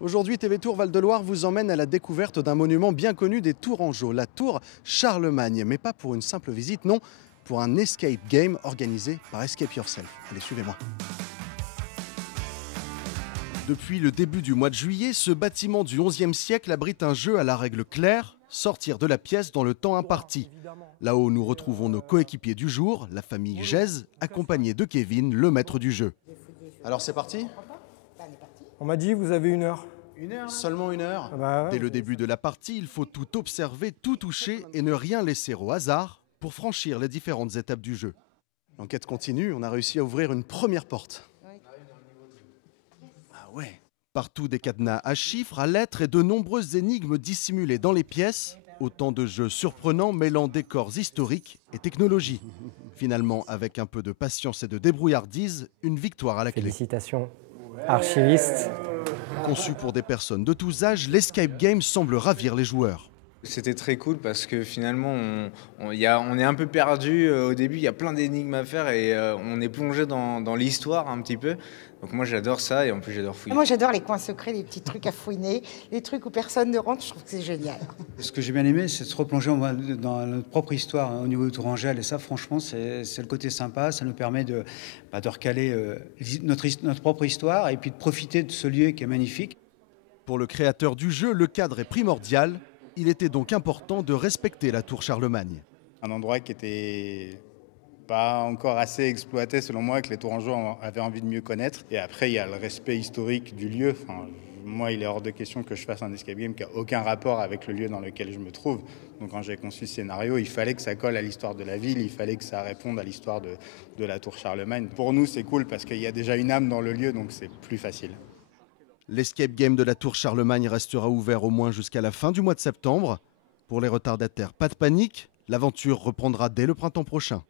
Aujourd'hui, TV Tour Val-de-Loire vous emmène à la découverte d'un monument bien connu des Tourangeaux, la tour Charlemagne. Mais pas pour une simple visite, non, pour un escape game organisé par Escape Yourself. Allez, suivez-moi. Depuis le début du mois de juillet, ce bâtiment du XIe siècle abrite un jeu à la règle claire, sortir de la pièce dans le temps imparti. Là-haut, nous retrouvons nos coéquipiers du jour, la famille Gèze, accompagnée de Kevin, le maître du jeu. Alors c'est parti ? On m'a dit, vous avez 1 heure. Seulement 1 heure. Ah bah ouais. Dès le début de la partie, il faut tout observer, tout toucher et ne rien laisser au hasard pour franchir les différentes étapes du jeu. L'enquête continue, on a réussi à ouvrir une première porte. Ah ouais. Partout des cadenas à chiffres, à lettres et de nombreuses énigmes dissimulées dans les pièces. Autant de jeux surprenants mêlant décors historiques et technologie. Finalement, avec un peu de patience et de débrouillardise, une victoire à la clé. Félicitations, archiviste. Conçu pour des personnes de tous âges, l'escape game semble ravir les joueurs. C'était très cool parce que finalement on est un peu perdu au début, il y a plein d'énigmes à faire et on est plongé dans l'histoire un petit peu. Donc moi j'adore ça et en plus j'adore fouiller. Moi j'adore les coins secrets, les petits trucs à fouiner, les trucs où personne ne rentre, je trouve que c'est génial. Ce que j'ai bien aimé, c'est de se replonger dans notre propre histoire au niveau de Tourangelle. Et ça, franchement, c'est le côté sympa. Ça nous permet de recaler notre propre histoire et puis de profiter de ce lieu qui est magnifique. Pour le créateur du jeu, le cadre est primordial. Il était donc important de respecter la tour Charlemagne. Un endroit qui était pas encore assez exploité selon moi, que les Tourangeaux avaient envie de mieux connaître. Et après, il y a le respect historique du lieu. Enfin, moi, il est hors de question que je fasse un escape game qui n'a aucun rapport avec le lieu dans lequel je me trouve. Donc quand j'ai conçu ce scénario, il fallait que ça colle à l'histoire de la ville, il fallait que ça réponde à l'histoire de la tour Charlemagne. Pour nous, c'est cool parce qu'il y a déjà une âme dans le lieu, donc c'est plus facile. L'escape game de la tour Charlemagne restera ouvert au moins jusqu'à la fin du mois de septembre. Pour les retardataires, pas de panique, l'aventure reprendra dès le printemps prochain.